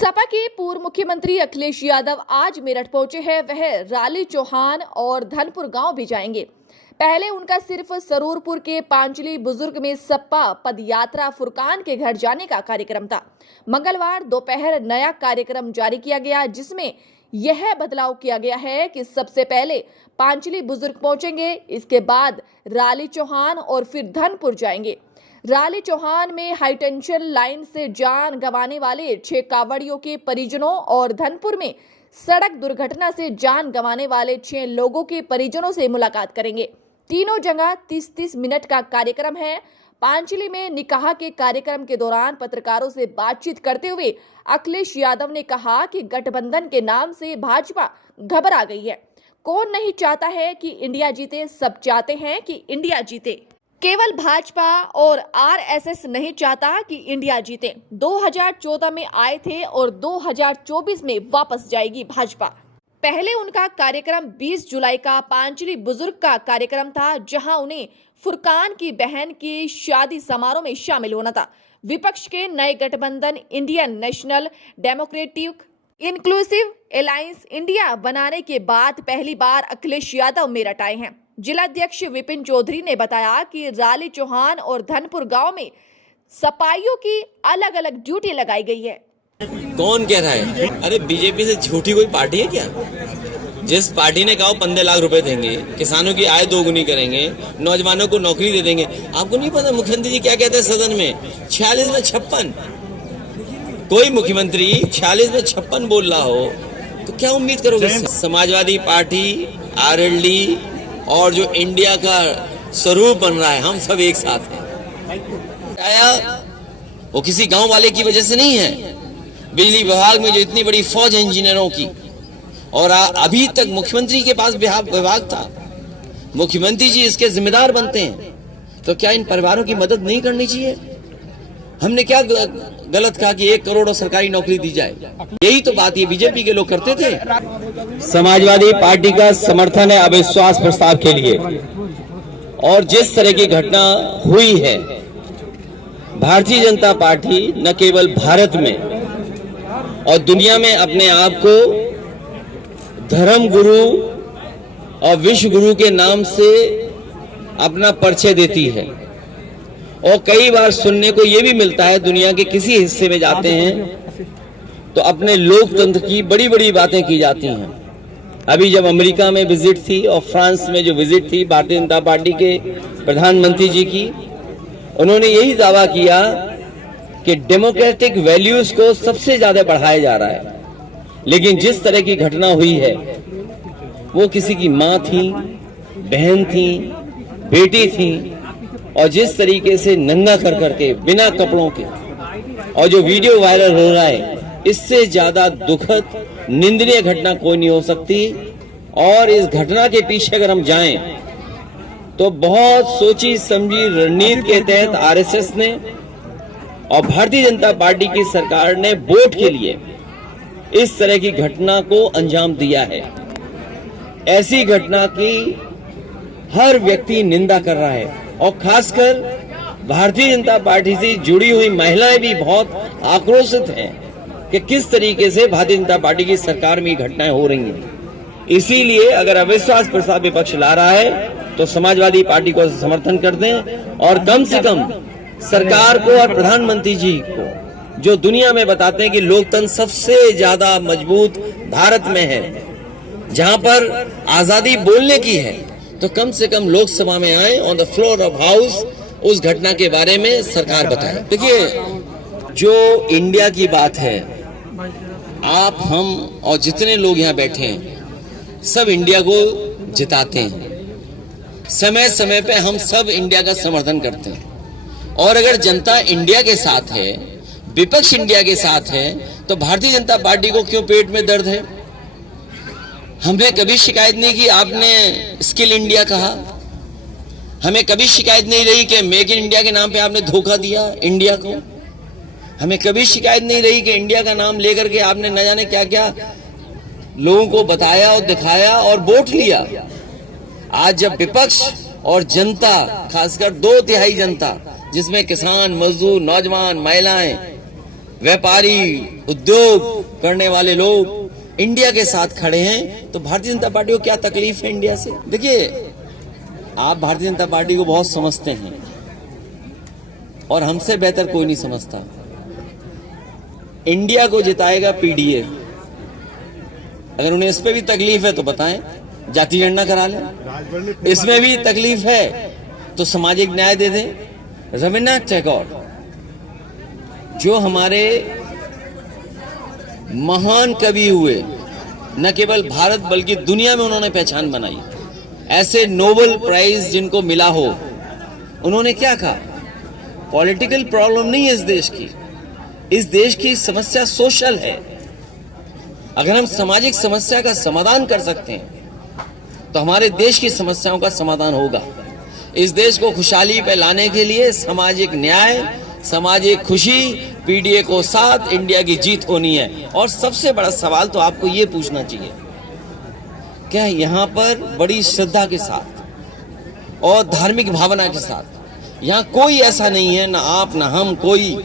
सपा के पूर्व मुख्यमंत्री अखिलेश यादव आज मेरठ पहुंचे हैं। वह राली चौहान और धनपुर गांव भी जाएंगे। पहले उनका सिर्फ सरूरपुर के पांचली बुजुर्ग में सपा पदयात्रा फुरकान के घर जाने का कार्यक्रम था। मंगलवार दोपहर नया कार्यक्रम जारी किया गया, जिसमें यह बदलाव किया गया है कि सबसे पहले पांचली बुजुर्ग पहुंचेंगे, इसके बाद राली चौहान और फिर धनपुर जाएंगे। राली चौहान में हाईटेंशन लाइन से जान गंवाने वाले 6 कांवड़ियों के परिजनों और धनपुर में सड़क दुर्घटना से जान गंवाने वाले 6 लोगों के परिजनों से मुलाकात करेंगे। तीनों जगह 30-30 मिनट का कार्यक्रम है। पांचली में निकाह के कार्यक्रम के दौरान पत्रकारों से बातचीत करते हुए अखिलेश यादव ने कहा कि गठबंधन के नाम से भाजपा घबरा गई है। कौन नहीं चाहता है कि इंडिया जीते, सब चाहते हैं कि इंडिया जीते। केवल भाजपा और आरएसएस नहीं चाहता कि इंडिया जीते। 2014 में आए थे और 2024 में वापस जाएगी भाजपा। पहले उनका कार्यक्रम 20 जुलाई का पांचली बुजुर्ग का कार्यक्रम था, जहां उन्हें फुरकान की बहन की शादी समारोह में शामिल होना था। विपक्ष के नए गठबंधन Indian national democratic inclusive alliance India बनाने के बाद पहली बार अखिलेश यादव मेरठ आए हैं। जिलाध्यक्ष विपिन चौधरी ने बताया कि राली चौहान और धनपुर गांव में सपाइयों की अलग अलग ड्यूटी लगाई गई है। कौन कह रहा है? अरे बीजेपी से झूठी कोई पार्टी है क्या? जिस पार्टी ने कहा 15 लाख रुपए देंगे, किसानों की आय दोगुनी करेंगे, नौजवानों को नौकरी दे देंगे। आपको नहीं पता मुख्यमंत्री जी क्या कहते हैं सदन में? 46 में 56। कोई मुख्यमंत्री 46 में 56 बोल रहा हो तो क्या उम्मीद करोगे? समाजवादी पार्टी, आरएलडी और जो इंडिया का स्वरूप बन रहा है, हम सब एक साथ हैं। आया वो किसी गांव वाले की वजह से नहीं है। बिजली विभाग में जो इतनी बड़ी फौज है इंजीनियरों की, और अभी तक मुख्यमंत्री के पास विभाग था, मुख्यमंत्री जी इसके जिम्मेदार बनते हैं, तो क्या इन परिवारों की मदद नहीं करनी चाहिए? हमने क्या गलत कहा कि 1 करोड़ सरकारी नौकरी दी जाए? यही तो बात ये बीजेपी के लोग करते थे। समाजवादी पार्टी का समर्थन है अविश्वास प्रस्ताव के लिए, और जिस तरह की घटना हुई है, भारतीय जनता पार्टी न केवल भारत में और दुनिया में अपने आप को धर्म गुरु और विश्व गुरु के नाम से अपना परिचय देती है। और कई बार सुनने को यह भी मिलता है, दुनिया के किसी हिस्से में जाते हैं तो अपने लोकतंत्र की बड़ी बड़ी बातें की जाती हैं। अभी जब अमेरिका में विजिट थी और फ्रांस में जो विजिट थी भारतीय जनता पार्टी के प्रधानमंत्री जी की, उन्होंने यही दावा किया कि डेमोक्रेटिक वैल्यूज को सबसे ज्यादा बढ़ाया जा रहा है। लेकिन जिस तरह की घटना हुई है, वो किसी की मां थी, बहन थी, बेटी थी, और जिस तरीके से नंगा कर करके बिना कपड़ों के, और जो वीडियो वायरल हो रहा है, इससे ज्यादा दुखद निंदनीय घटना कोई नहीं हो सकती। और इस घटना के पीछे अगर हम जाएं तो बहुत सोची समझी रणनीति के तहत आरएसएस ने और भारतीय जनता पार्टी की सरकार ने वोट के लिए इस तरह की घटना को अंजाम दिया है। ऐसी घटना की हर व्यक्ति निंदा कर रहा है, और खासकर भारतीय जनता पार्टी से जुड़ी हुई महिलाएं भी बहुत आक्रोशित हैं कि किस तरीके से भारतीय जनता पार्टी की सरकार में घटनाएं हो रही हैं। इसीलिए अगर अविश्वास प्रस्ताव विपक्ष ला रहा है तो समाजवादी पार्टी को समर्थन कर दें, और कम से कम सरकार को और प्रधानमंत्री जी को, जो दुनिया में बताते हैं कि लोकतंत्र सबसे ज्यादा मजबूत भारत में है, जहां पर आजादी बोलने की है, तो कम से कम लोकसभा में आए, on the floor of house उस घटना के बारे में सरकार बताए। देखिए, जो इंडिया की बात है, आप, हम और जितने लोग यहाँ बैठे हैं, सब इंडिया को जिताते हैं। समय समय पे हम सब इंडिया का समर्थन करते हैं, और अगर जनता इंडिया के साथ है, विपक्ष इंडिया के साथ है, तो भारतीय जनता पार्टी को क्यों पेट में दर्द है? हमने कभी शिकायत नहीं की आपने स्किल इंडिया कहा, हमें कभी शिकायत नहीं रही कि मेक इन इंडिया के नाम पे आपने धोखा दिया इंडिया को, हमें कभी शिकायत नहीं रही कि इंडिया का नाम लेकर के आपने न जाने क्या क्या लोगों को बताया और दिखाया और वोट लिया। आज जब विपक्ष और जनता, खासकर 2/3 जनता, जिसमें किसान, मजदूर, नौजवान, महिलाएं, व्यापारी, उद्योग करने वाले लोग इंडिया के साथ खड़े हैं, तो भारतीय जनता पार्टी को क्या तकलीफ है इंडिया से? देखिए, आप भारतीय जनता पार्टी को बहुत समझते हैं और हमसे बेहतर कोई नहीं समझता। इंडिया को जिताएगा पीडीए। अगर उन्हें इस पे भी तकलीफ है तो बताएं, जाति गणना करा लें। इसमें भी तकलीफ है तो सामाजिक न्याय दे दें। रविन्द्रनाथ टैगोर जो हमारे महान कवि हुए, न केवल भारत बल्कि दुनिया में उन्होंने पहचान बनाई, ऐसे नोबेल प्राइज जिनको मिला हो, उन्होंने क्या कहा? पॉलिटिकल प्रॉब्लम नहीं है इस देश की समस्या सोशल है। अगर हम सामाजिक समस्या का समाधान कर सकते हैं तो हमारे देश की समस्याओं का समाधान होगा। इस देश को खुशहाली पे लाने के लिए सामाजिक न्याय, सामाजिक खुशी, पीडीए को साथ, इंडिया की जीत होनी है। और सबसे बड़ा सवाल तो आपको ये पूछना चाहिए, क्या यहाँ पर बड़ी श्रद्धा के साथ और धार्मिक भावना के साथ, यहाँ कोई ऐसा नहीं है, ना आप ना हम, कोई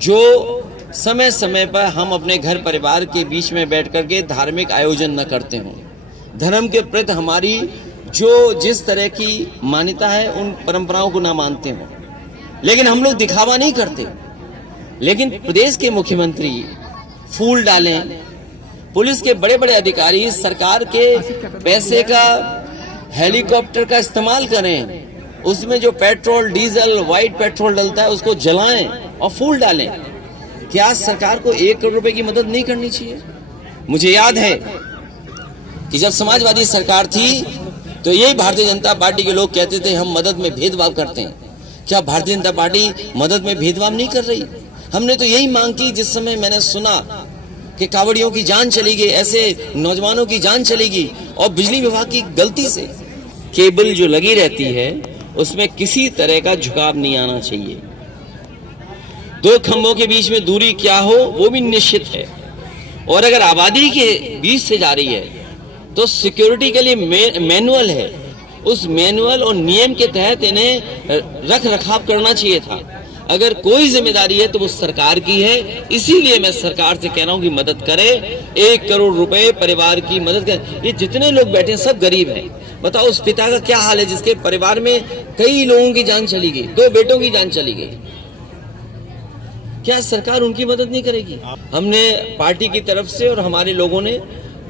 जो समय समय पर हम अपने घर परिवार के बीच में बैठ करके धार्मिक आयोजन न करते हों। धर्म के प्रति हमारी जो जिस तरह की मान्यता है उन परंपराओं को ना मानते हों, लेकिन हम लोग दिखावा नहीं करते। लेकिन प्रदेश के मुख्यमंत्री फूल डालें, पुलिस के बड़े बड़े अधिकारी सरकार के पैसे का हेलीकॉप्टर का इस्तेमाल करें, उसमें जो पेट्रोल, डीजल, व्हाइट पेट्रोल डलता है उसको जलाएं और फूल डालें। क्या सरकार को 1 करोड़ रुपए की मदद नहीं करनी चाहिए? मुझे याद है कि जब समाजवादी सरकार थी तो यही भारतीय जनता पार्टी के लोग कहते थे हम मदद में भेदभाव करते हैं। क्या भारतीय जनता पार्टी मदद में भेदभाव नहीं कर रही? हमने तो यही मांग की जिस समय मैंने सुना कि कांवड़ियों की जान चली गई, ऐसे नौजवानों की जान चली गई, और बिजली विभाग की गलती से केबल जो लगी रहती है उसमें किसी तरह का झुकाव नहीं आना चाहिए। 2 खंभों के बीच में दूरी क्या हो वो भी निश्चित है, और अगर आबादी के बीच से जा रही है तो सिक्योरिटी के लिए मैनुअल है, उस मैनुअल और नियम के तहत इन्हें रख रखाव करना चाहिए था। अगर कोई जिम्मेदारी है तो वो सरकार की है। इसीलिए मैं सरकार से कह रहा हूं कि मदद करे, 1 करोड़ रुपए परिवार की मदद करे। ये जितने लोग बैठे हैं सब गरीब हैं। बताओ उस पिता का क्या हाल है जिसके परिवार में कई लोगों की जान चली गई, 2 बेटों की जान चली गई। क्या सरकार उनकी मदद नहीं करेगी? हमने पार्टी की तरफ से और हमारे लोगों ने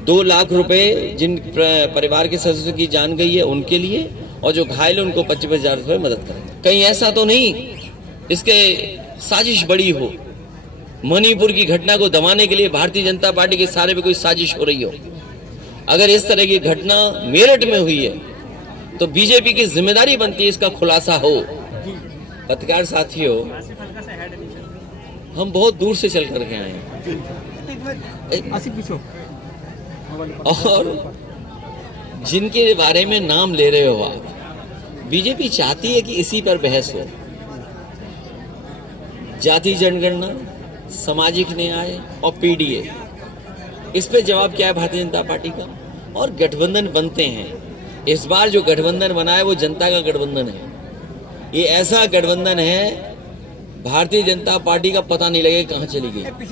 2 लाख रुपए जिन परिवार के सदस्यों की जान गई है उनके लिए, और जो घायल है उनको 25,000 रुपए मदद करेंगे। कहीं ऐसा तो नहीं इसके साजिश बड़ी हो, मणिपुर की घटना को दबाने के लिए भारतीय जनता पार्टी के सारे पे कोई साजिश हो रही हो। अगर इस तरह की घटना मेरठ में हुई है तो बीजेपी की जिम्मेदारी बनती है इसका खुलासा हो। पत्रकार साथियों, हम बहुत दूर से चल करके आए हैं और जिनके बारे में नाम ले रहे हो आप, बीजेपी चाहती है कि इसी पर बहस हो। जाति जनगणना, सामाजिक न्याय और पीडीए, इस पे जवाब क्या है भारतीय जनता पार्टी का? और गठबंधन बनते हैं। इस बार जो गठबंधन बना है वो जनता का गठबंधन है। ये ऐसा गठबंधन है भारतीय जनता पार्टी का पता नहीं लगे कहां चली गई।